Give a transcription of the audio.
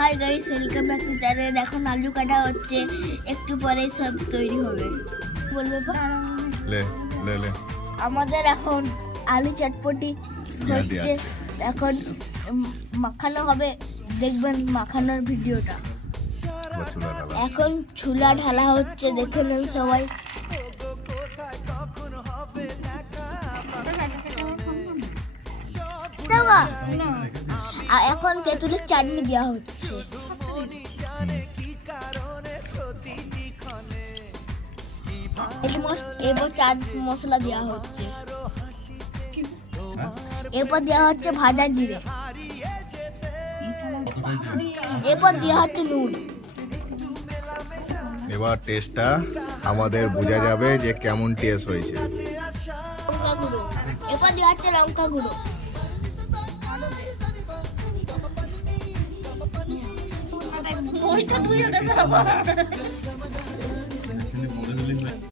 Hi guys, welcome back to channel. এখন আলু কাটা হচ্ছে, একটু পরে সব তৈরি হবে। বলবে লে লে লে আমাদের এখন আলু চটপটি হচ্ছে, এখন মাখানো হবে, দেখবেন মাখানোর ভিডিওটা। এখন ছোলা ঢালা হচ্ছে, দেখে নেন সবাই। আর এখন তেঁতুলের চাটনি দেওয়া হচ্ছে। এরপর চাট মশলা দেওয়া হচ্ছে, এরপর দেওয়া হচ্ছে ভাজা জিরে, এরপর দেওয়া হচ্ছে নুন। এবার টেস্টটা আমাদের বোঝা যাবে যে কেমন টেস্ট হয়েছে। লঙ্কা গুঁড়ো, এরপর দেওয়া হচ্ছে লঙ্কা গুঁড়ো।